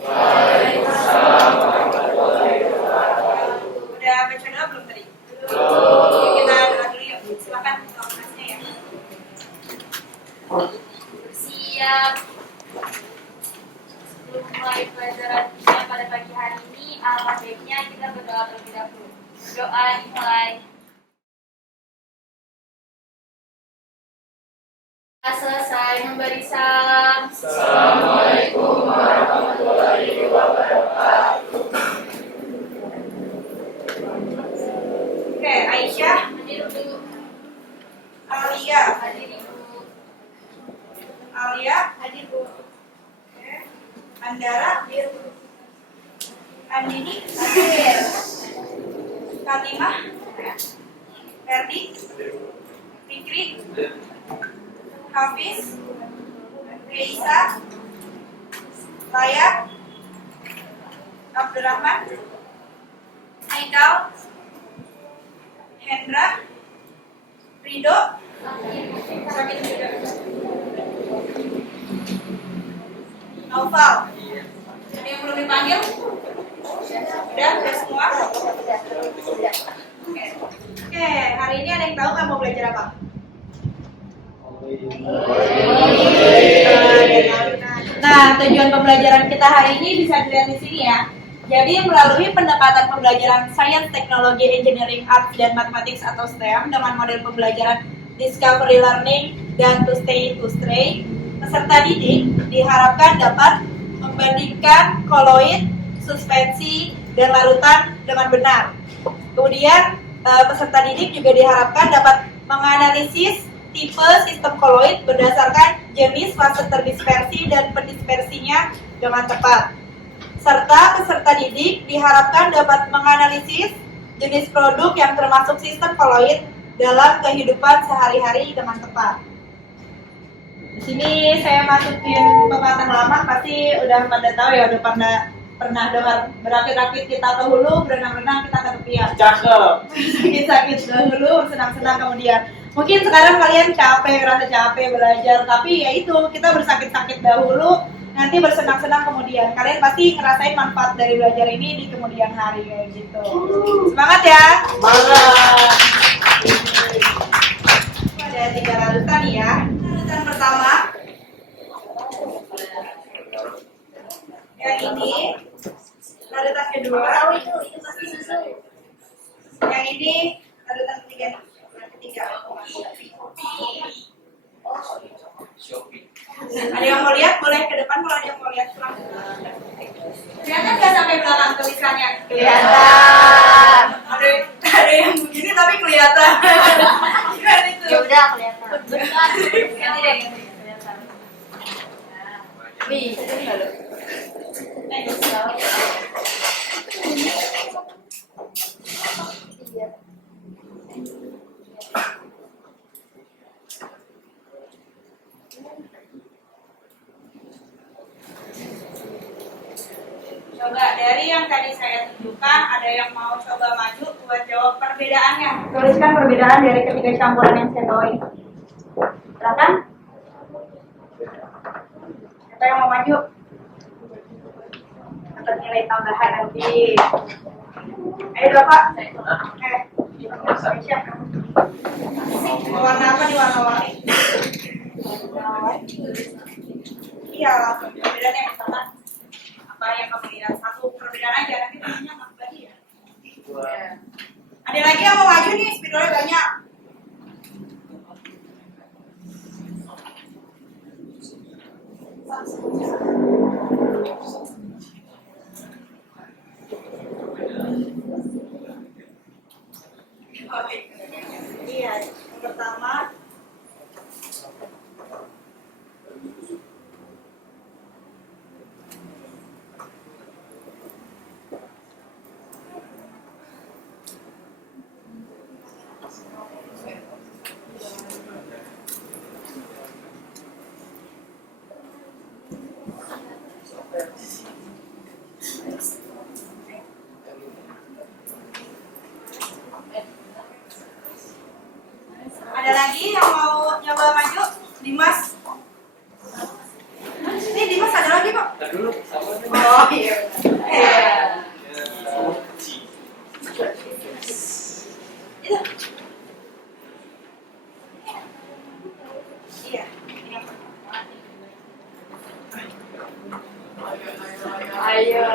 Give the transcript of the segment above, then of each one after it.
Waalaikumsalam warahmatullahi wabarakatuh. Udah baca doa belum tadi? Belum. Kita doa dulu yuk. Silakan kelasnya ya. Siap. Sebelum mulai pelajaran kita pada pagi hari ini, alangkah baiknya kita berdoa terlebih dahulu. Doa dimulai. Selesai memberi salam. Assalamualaikum warahmatullahi wabarakatuh. Oke, Aisyah, Hadir dulu. Alia, Hadir ibu. Alia, Hadir bu. oke. Andara, Hadir bu. Andini, hadir. Fatimah, Ferdi, Fikri, Hafiz, Reisa, Layak, Abdurrahman, Haikal, Hendra, Rido, sakit juga. Naufal, ada yang belum dipanggil? Udah semua? Oke, hari ini ada yang tahu nggak mau belajar apa? Nah, tujuan pembelajaran kita hari ini bisa dilihat di sini ya. Jadi melalui pendekatan pembelajaran Science, Teknologi, Engineering, Arts, dan Mathematics atau STEM dengan model pembelajaran Discovery Learning dan To Stay to Stray, peserta didik diharapkan dapat membandingkan koloid, suspensi, dan larutan dengan benar. Kemudian peserta didik juga diharapkan dapat menganalisis tipe sistem koloid berdasarkan jenis fase terdispersi dan pendispersinya dengan tepat. Serta peserta didik diharapkan dapat menganalisis jenis produk yang termasuk sistem koloid dalam kehidupan sehari-hari dengan tepat. Di sini saya masukin pepatah lama, pasti udah pada tahu ya, udah pernah dengar, berakit-rakit kita ke hulu, berenang-renang kita ke tepian. Cakep. Sakit-sakit dahulu, senang-senang kemudian. Mungkin sekarang kalian capek, rasa capek belajar, tapi ya itu, kita bersakit-sakit dahulu, nanti bersenang-senang kemudian. Kalian pasti ngerasain manfaat dari belajar ini di kemudian hari kayak gitu. Semangat ya. Semangat. Ada 3 larutan ya. Larutan pertama yang ini, larutan kedua Itu pasti susu. yang ini, larutan ketiga. Ada yang mau lihat boleh ke depan, kalau ada yang mau lihat pulang. Kelihatan nggak sampai belakang tulisannya? Kelihatan. Ada yang begini tapi kelihatan. Gimana itu? Ya udah kelihatan. Ganti deh, kelihatan. Wih, itu enggak lo. Iya. Coba dari yang tadi saya tunjukkan, ada yang mau coba maju buat jawab perbedaannya. Tuliskan perbedaan dari ketiga campuran yang saya bawa ini. Silakan. Siapa yang mau maju? Dapat nilai tambahan nanti. Ayo Bapak. Siap. Warna apa di warna-warni? Iya, langsung perbedaan yang pertama. Apa yang kamu lihat? Satu perbedaan aja, nanti banyak masuk lagi ya. Ada lagi yang mau maju nih, spidolnya banyak. Iya, yang pertama ada lagi yang mau nyoba maju? Dimas? Ini Dimas ada lagi kok. Dulu sama. Oh, Ayo.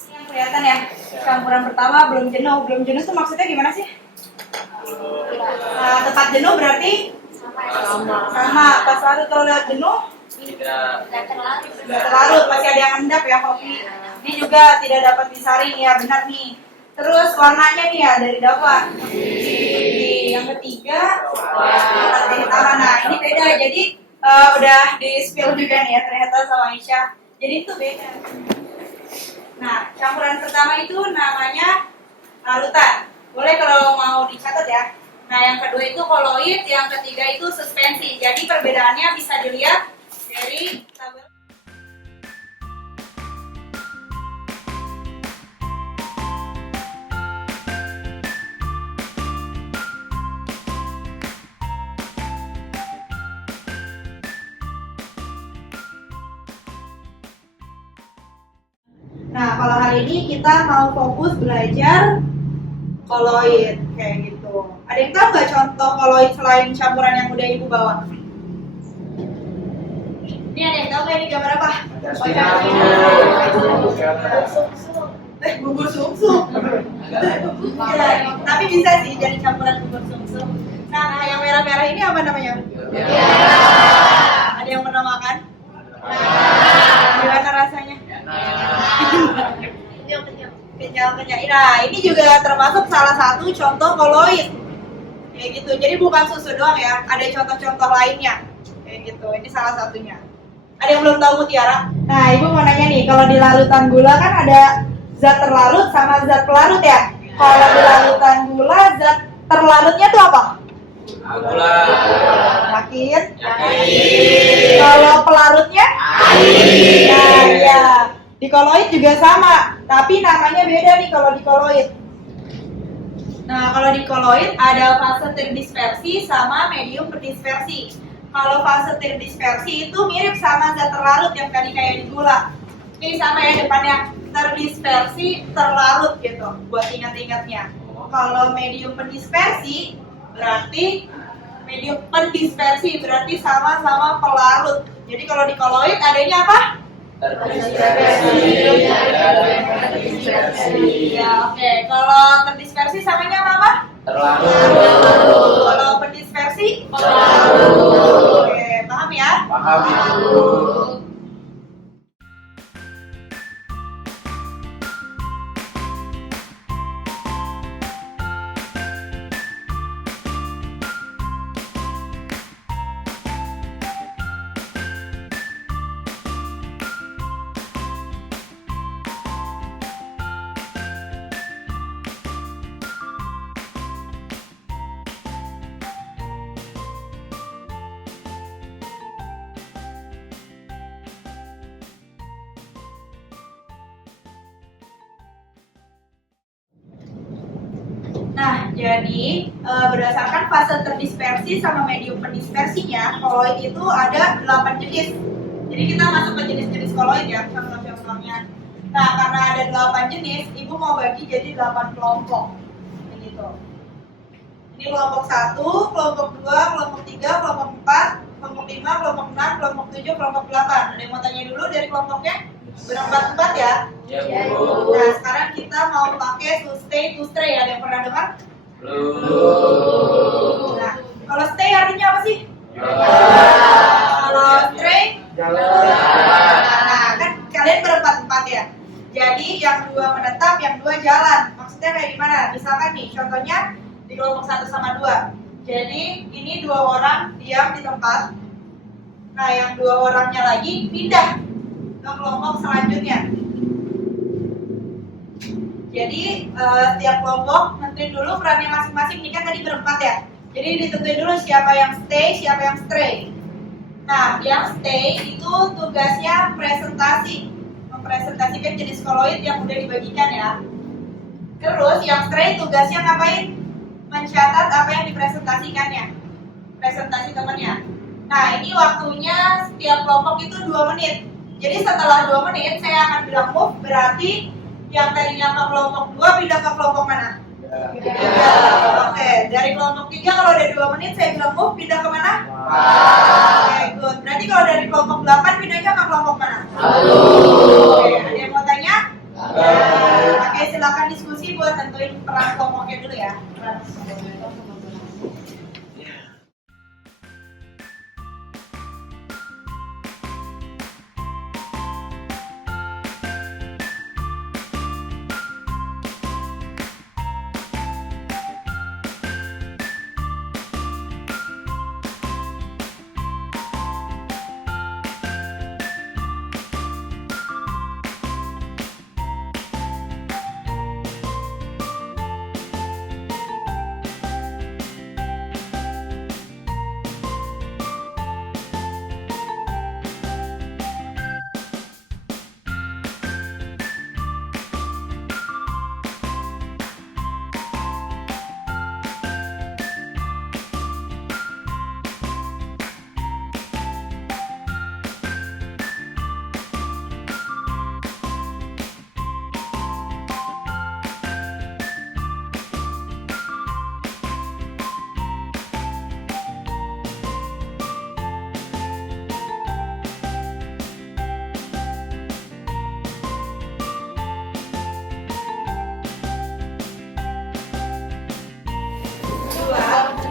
Ini yang kelihatan ya, campuran pertama belum jenuh. Belum jenuh tuh maksudnya gimana sih? Tepat jenuh berarti sama. Pas larut, kalau lewat jenuh nggak terlarut, masih ada yang endap ya kopi. Ini juga tidak dapat disaring ya, benar nih. Terus warnanya nih ya dari dapat. Yang ketiga warna hitam. Nah ini beda, jadi udah di spill juga nih ya ternyata sama Aisyah. Jadi itu beda. Nah, campuran pertama itu namanya larutan. Boleh kalau mau dicatat ya. Nah, yang kedua itu koloid, yang ketiga itu suspensi. Jadi perbedaannya bisa dilihat dari tabel. Nah, kalau hari ini kita mau fokus belajar koloid kayak gitu. Ada yang tahu nggak contoh koloid selain campuran yang udah ibu bawa? Ini ada yang tahu nggak ini gambar apa? Bubur sumsum. Ya, tapi bisa sih jadi campuran bubur sumsum. Nah, yang merah-merah ini apa namanya? Ada yang pernah makan? Gimana rasanya? Kenyal-kenyal. Nah, ini juga termasuk salah satu contoh koloid. Kayak gitu. Jadi bukan susu doang ya, ada contoh-contoh lainnya. Kayak gitu. Ini salah satunya. Ada yang belum tahu mutiara? Nah, Ibu mau nanya nih, kalau di larutan gula kan ada zat terlarut sama zat pelarut ya? Kalau di larutan gula, zat terlarutnya tuh apa? Gula. Yakin? Kalau pelarutnya? Nah, ya. Di koloid juga sama, tapi namanya beda nih kalau di koloid. Nah, kalau di koloid ada fase terdispersi sama medium berdispersi. Kalau fase terdispersi itu mirip sama zat terlarut yang tadi kayak di gula. Ini sama ya depannya, terdispersi, terlarut gitu, buat ingat-ingatnya. Kalau medium pendispersi berarti sama-sama pelarut. Jadi kalau di koloid adanya apa? Ya, oke. Kalau terdispersi samanya apa? Terlarut. Kalau pendispersi? Oke, paham ya? Paham Ibu. Nah, jadi berdasarkan fase terdispersi sama medium pendispersinya, koloid itu ada 8 jenis. Jadi kita masuk ke jenis-jenis koloid ya, contoh-contohnya. Nah, karena ada 8 jenis, Ibu mau bagi jadi 8 kelompok. Begitu. Ini kelompok 1, kelompok 2, kelompok 3, kelompok 4, kelompok 5, kelompok 6, kelompok 7, kelompok 8. Ada yang mau tanya dulu dari kelompoknya? Berempat-empat ya? Ya Bu. Nah, sekarang kita mau pakai to stay, to stray. Ada yang pernah dengar? Belum. Nah, kalau stay artinya apa sih? Kalau stray? Nah, kan kalian berempat-empat ya? Jadi yang 2 menetap, yang 2 jalan. Maksudnya kayak gimana? Misalkan nih, contohnya di kelompok 1 sama 2. Jadi ini 2 orang diam di tempat. Nah, yang 2 orangnya lagi pindah ke kelompok selanjutnya. Jadi setiap kelompok nentuin dulu perannya masing-masing. Ini kan tadi berempat ya. Jadi ditentuin dulu siapa yang stay, siapa yang stray. Nah, yang stay itu tugasnya presentasi, mempresentasikan jenis koloid yang udah dibagikan ya. Terus yang stray tugasnya ngapain? Mencatat apa yang dipresentasikannya, presentasi temannya. Nah, ini waktunya setiap kelompok itu 2 menit. Jadi setelah 2 menit saya akan bilang move, berarti yang tadinya ke kelompok 2 pindah ke kelompok mana? 3. Oke, dari kelompok 3 kalau udah 2 menit saya bilang move, pindah ke mana? Oke, good. Berarti kalau dari kelompok 8 pindahnya ke kelompok mana? Oke, ada yang mau tanya? Oke, silakan diskusi buat tentuin peran kelompoknya dulu ya.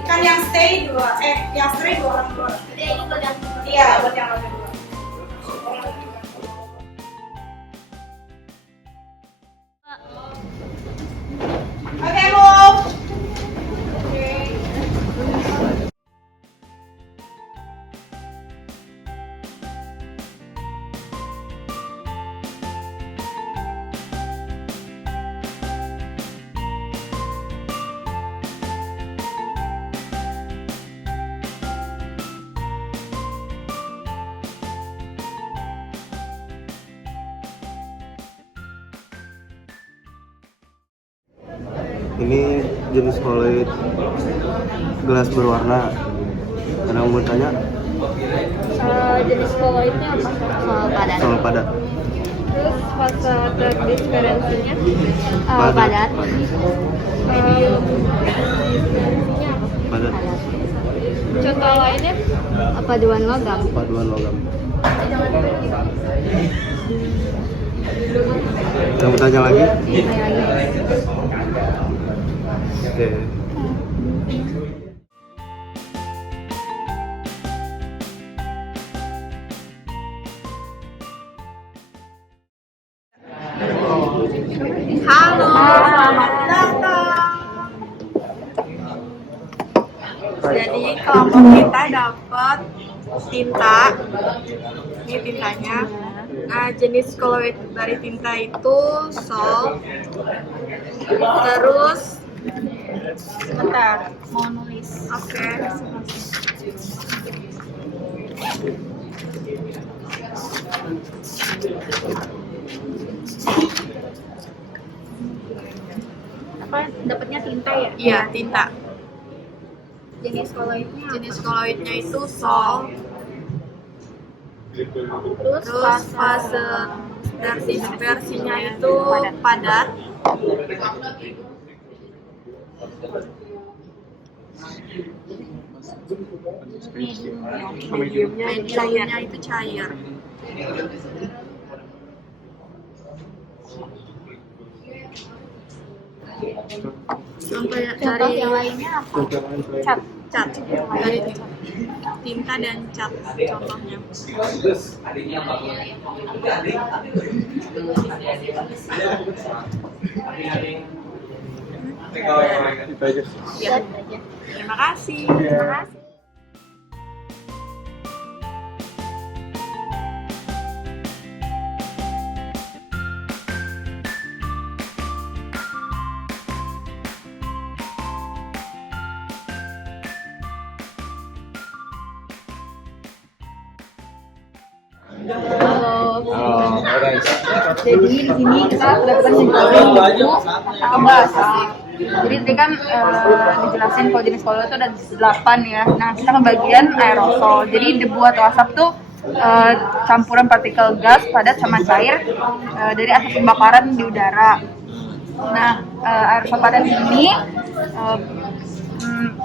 Kan yang stay 2, yang stray 2 orang dulu. Iya, buat yang kedua. Oke, move. Ini jenis koloid gelas berwarna. Ada yang mau tanya? Jenis koloidnya apa? Soal padat. Soal padat. Terus fase transferensinya Padat. padat. Diferensinya apa? Padat. Contoh lainnya paduan logam. Paduan logam. Ada yang mau tanya lagi? Oke. Halo, selamat datang. Jadi kelompok kita dapat tinta. Ini tintanya. Nah, jenis koloid dari tinta itu sol. Terus, sebentar, mau nulis. Oke. Apa? Dapatnya tinta ya? Iya, tinta. Jenis koloidnya apa? Jenis koloidnya itu sol. Terus Terus fase dispersinya itu padat. Mediumnya itu cair. Contoh contoh dari yang lainnya apa? cat dari tinta dan cat contohnya. Itu aja. Ya. Terima kasih. Terima kasih. Halo. Oh, Jadi di sini kita kedatangan buku bahasa. Jadi tadi kan dijelasin kalau jenis kolor itu ada 8 ya. Nah kita kebagian aerosol. Jadi debu atau asap tuh campuran partikel gas padat sama cair dari asap pembakaran di udara. Nah aerosol padat ini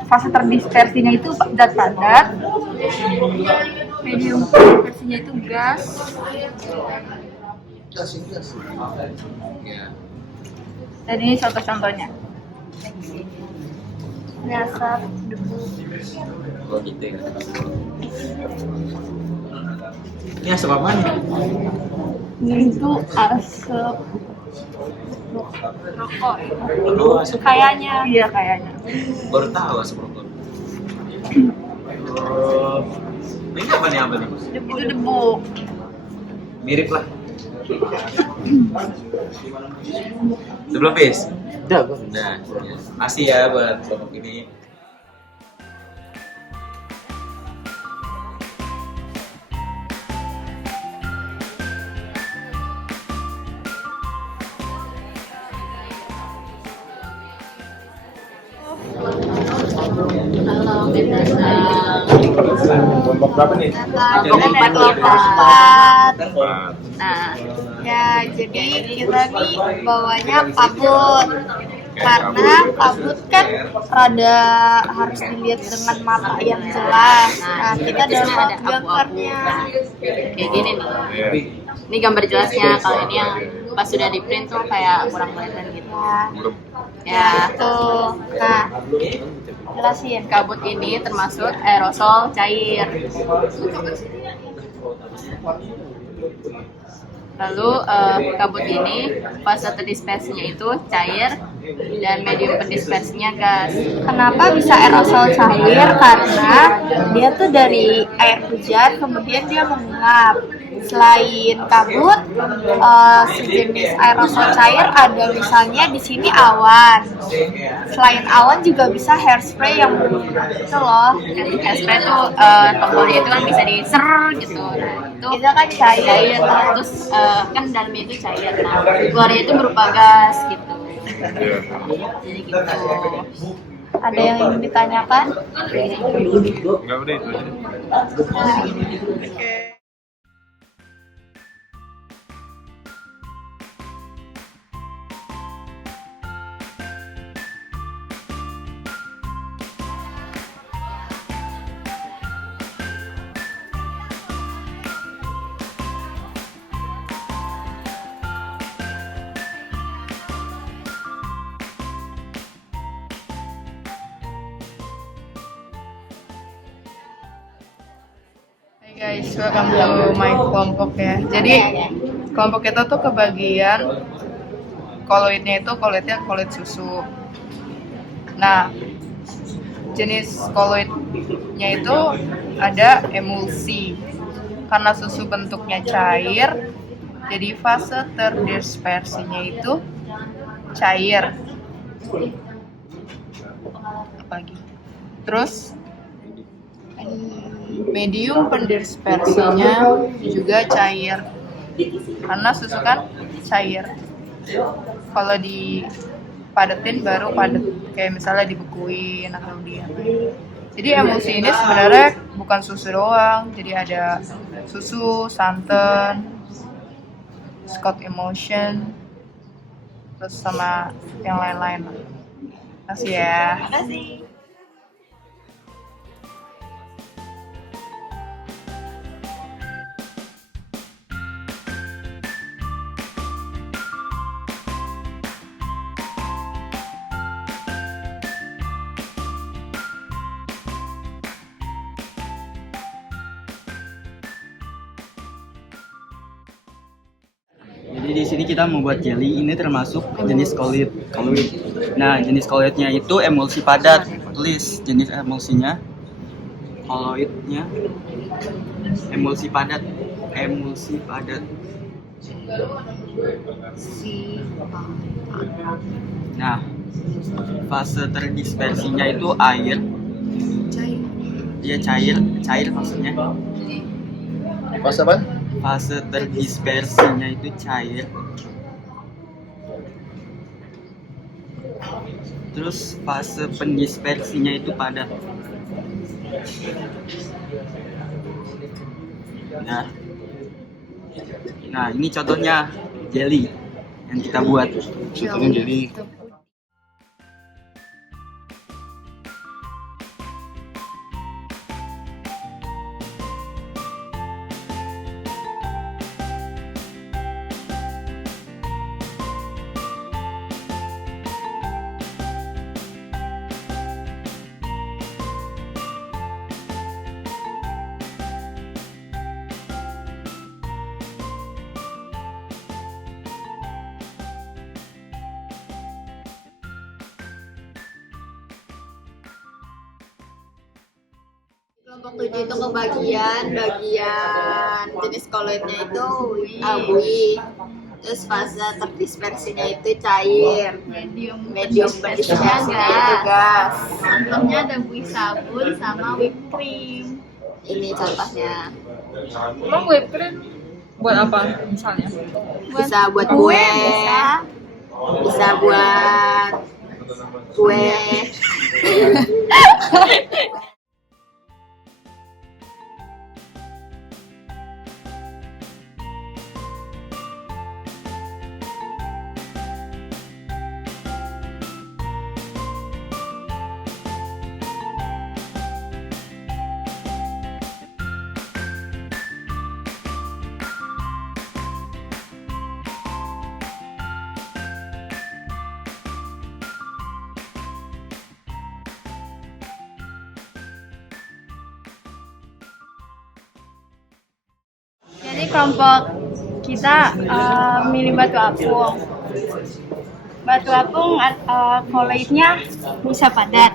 fase terdispersinya itu zat padat, medium dispersinya itu gas. Dan ini contoh-contohnya. Ini asap, debu. Oh gitu ya. Ini asap apa nih? Ini itu asap rokok. Oh, asap. Kayaknya. Iya kayaknya. Baru tahu asap rokok. Ini apa nih? Itu debu. Mirip lah. Udah belum, Bis? udah gua. Nah, masih ya buat kelompok ini. Halo, kita Kelompok berapa nih? kelompok 4. Nah, ya jadi kita nih bawanya kabut. Karena kabut kan rada harus dilihat dengan mata yang jelas. Nah, kita dapat gambarnya. Kayak gini nih. Ini gambar jelasnya. Kalau ini yang pas sudah di print tuh kayak kurang kelihatan gitu. Ya, Ya, tuh. Nah, jelasin. kabut ini termasuk aerosol cair. Lalu kabut ini fase terdispersinya itu cair dan medium pendispersinya gas. Kenapa bisa aerosol cair? Karena dia tuh dari air hujan, kemudian dia menguap. Selain kabut, sejenis aerosol cair ada misalnya di sini awan. Selain awan juga bisa hairspray yang itu loh. Hairspray tuh tombolnya itu kan bisa diser gitu. Nah, itu Kan cair. cair. Terus kan dalamnya itu cair. Nah, luarnya itu berupa gas gitu. Jadi gitu. Ada yang ingin ditanyakan? Enggak, udah itu aja. Hai guys, welcome to my kelompok ya. Jadi kelompok kita tuh kebagian koloidnya itu koloid susu. Nah, jenis koloidnya itu ada emulsi. Karena susu bentuknya cair, jadi fase terdispersinya itu cair. Apalagi? Terus medium pendispersinya juga cair karena susu kan cair. Kalau dipadetin baru padat, kayak misalnya dibekuin atau jadi emulsi ini sebenarnya bukan susu doang, jadi ada susu, santan, Scott emulsion, terus sama yang lain-lain. Makasih ya. Jadi di sini kita membuat jelly, ini termasuk jenis koloid. Nah, jenis koloidnya itu emulsi padat. Tulis jenis emulsinya. Koloidnya emulsi padat. Nah, fase terdispersinya itu air. Dia cair maksudnya. Pas apa? fase terdispersinya itu cair. Terus fase pendispersinya itu padat. Nah, ini contohnya jelly yang kita buat. Contohnya jadi Kelompok 7 itu bagian jenis koloidnya itu buih. Terus fase terdispersinya itu cair. Medium pendispersinya itu gas. Contohnya ada buih sabun sama whipped cream. Ini contohnya. Emang whipped cream buat apa misalnya? Bisa buat kue, bisa buat kue. Jadi kelompok kita milih batu apung. Batu apung koloidnya bisa padat,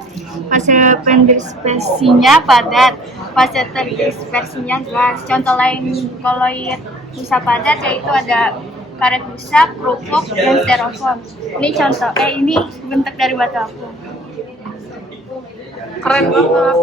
fase pendispersinya padat, fase terdispersinya gas. Contoh lain koloid bisa padat yaitu ada karet busa, kerupuk, dan styrofoam. Ini contoh, ini bentuk dari batu apung. Keren banget.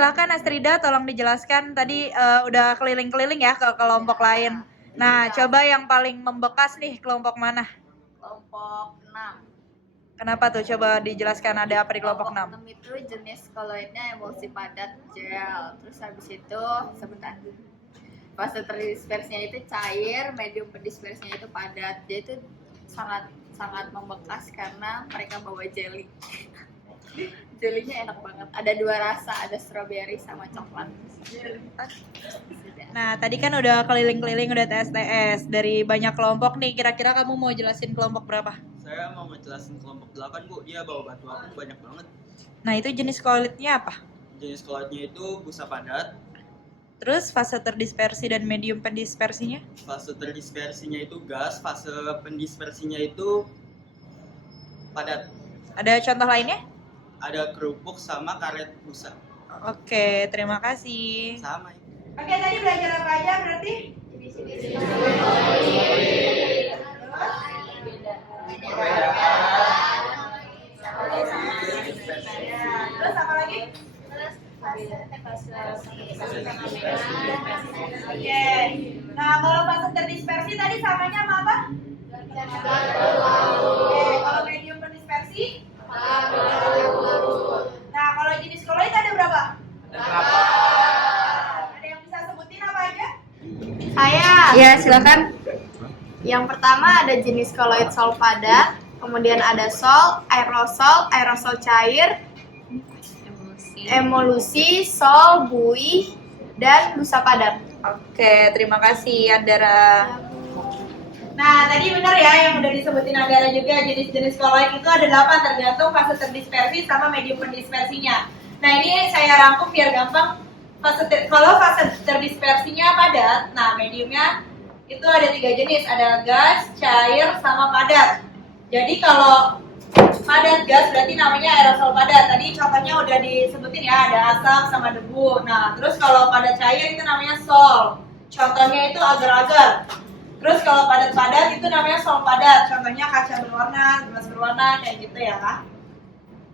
silakan Astrida, tolong dijelaskan. Tadi udah keliling-keliling ya ke kelompok lain. Nah, coba yang paling membekas nih kelompok mana? Kelompok 6. Kenapa tuh? Coba dijelaskan ada apa di kelompok 6? 6 itu jenis koloidnya emulsi padat gel. Terus habis itu sebentar. Fase terdispersinya itu cair, medium pendispersinya itu padat. Dia itu sangat membekas karena mereka bawa jelly. Jelinya enak banget. Ada 2 rasa, ada strawberry sama coklat. Nah, tadi kan udah keliling-keliling, udah tes-tes dari banyak kelompok nih. Kira-kira kamu mau jelasin kelompok berapa? Saya mau ngejelasin kelompok 8, Bu. Dia bawa batu api banyak banget. Nah, itu jenis kolitnya apa? Jenis koloidnya itu busa padat. Terus fase terdispersi dan medium pendispersinya? Fase terdispersinya itu gas, fase pendispersinya itu padat. Ada contoh lainnya? Ada kerupuk sama karet busa. Oke, terima kasih. Sama ya. Oke, tadi belajar apa aja berarti? Terus apa lagi? Oke. Nah, kalau fase terdispersi tadi samanya sama apa? Oke, kalau medium pendispersi? Nah, kalau jenis koloid ada berapa? Ada yang bisa sebutin apa aja? Saya. Ya, silakan. Yang pertama ada jenis koloid sol padat, kemudian ada sol, aerosol cair, emulsi, sol, buih, dan busa padat. Oke, terima kasih Andara. Nah, tadi benar ya yang udah disebutin Andara juga, jenis-jenis koloid itu ada 8 tergantung fase terdispersi sama medium pendispersinya. Nah, ini saya rangkum biar gampang. Kalau fase terdispersinya padat, nah mediumnya itu ada 3 jenis, ada gas, cair, sama padat. Jadi kalau padat gas berarti namanya aerosol padat. Tadi contohnya udah disebutin ya, ada asap sama debu. Nah, terus kalau padat cair itu namanya sol. Contohnya itu agar-agar. Terus kalau padat-padat itu namanya sol padat. Contohnya kaca berwarna, gelas berwarna, kayak gitu ya.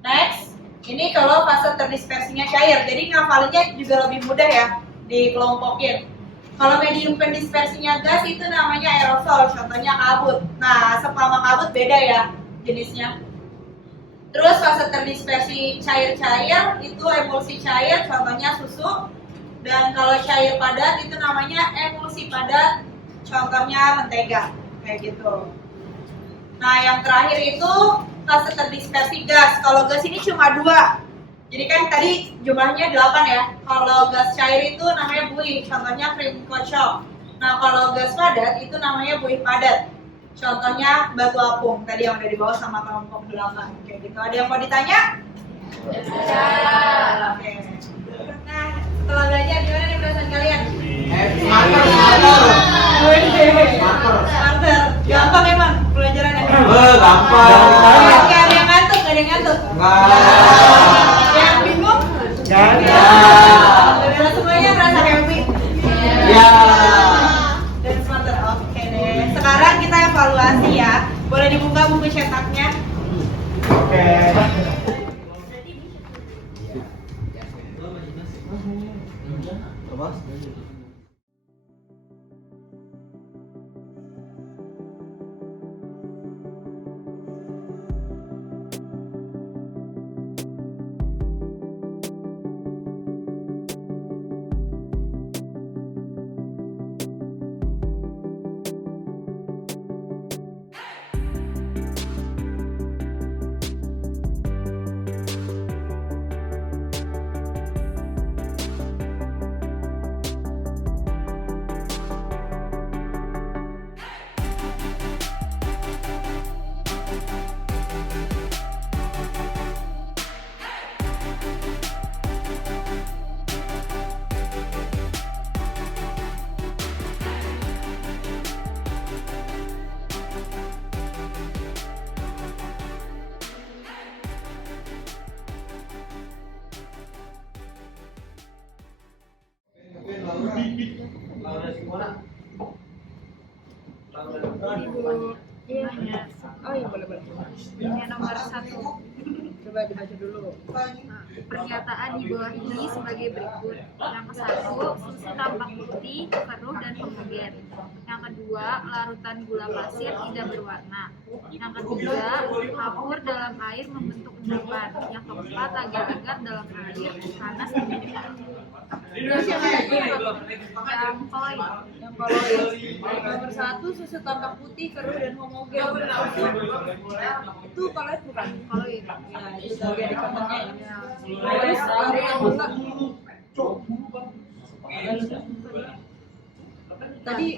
Next, ini kalau fase terdispersinya cair. Jadi ngafalinnya juga lebih mudah ya dikelompokin. Kalau medium pendispersinya gas itu namanya aerosol, contohnya kabut. Nah, asap sama kabut beda ya jenisnya. Terus fase terdispersi cair-cair itu emulsi cair, contohnya susu. Dan kalau cair padat itu namanya emulsi padat, contohnya mentega, kayak gitu. Nah, yang terakhir itu fase terdispersi gas. Kalau gas ini cuma 2. Jadi kan tadi jumlahnya 8 ya. Kalau gas cair itu namanya buih, contohnya krim kocok. Nah, kalau gas padat itu namanya buih padat. Contohnya batu apung, tadi yang udah dibawa sama kelompok 8. Kayak gitu. Ada yang mau ditanya? Ya. Oke. Nah, setelah belajar gimana nih perasaan kalian? Smarter. Gampang emang pelajarannya. Gampang. Gak ada yang ngantuk, gak ada yang ngantuk. Yang bingung? Jangan. Alhamdulillah semuanya merasa happy. Ya. Dan smarter. Oke deh. Sekarang kita evaluasi ya. Boleh dibuka buku cetaknya. Oke. Oh iya boleh. Ini nomor 1. Coba dibaca dulu. Pernyataan di bawah ini sebagai berikut. Yang ke-1, susu tampak putih, keruh, dan homogen. Yang kedua, larutan gula pasir tidak berwarna. Yang ketiga, kapur dalam air membentuk endapan. Yang keempat, agar-agar dalam air panas membentuk. Terus yang kedua apa? Yang koloid. Yang koloid. Nomor 1 susu tampak putih, keruh, dan homogen. Itu koloid bukan? Koloid. Ya, itu tadi ada contohnya ya. Terus larutan gula. Tadi,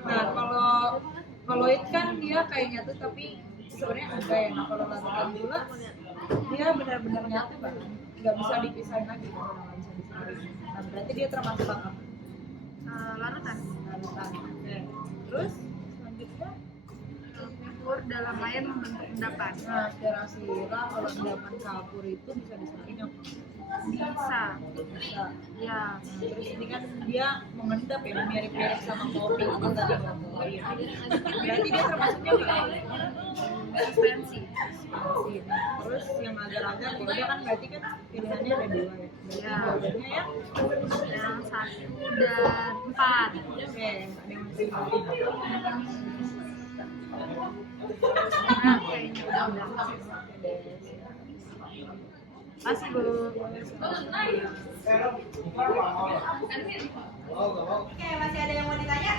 nah kalau koloid kan dia kayak nyatu tapi sebenarnya enggak ya. Nah kalau larutan gula dia benar-benar nyatu kan, nggak bisa dipisahin lagi kan, nggak bisa dipisahin. Nah berarti dia termasuk apa? Larutan. Larutan. Oke. Terus selanjutnya, Kapur dalam air membentuk endapan. nah kira-kira kalau endapan kapur itu bisa disebut apa? Bisa. Bisa. Ya. Nah, terus ini kan dia mengendap ya, mirip-mirip sama kopi itu tadi kopi. Berarti dia termasuknya di Suspensi. Terus yang agar-agar kalau dia kan berarti kan pilihannya ada dua ya. Ya. Jawabannya ya. Yang 1 dan 4. Oke, ada yang masih mau. Nah, kayaknya udah. Masih Bu. Oke, masih ada yang mau ditanya?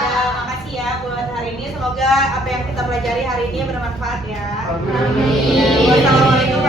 Ya, makasih ya buat hari ini. Semoga apa yang kita pelajari hari ini bermanfaat ya. Amin. Wassalamualaikum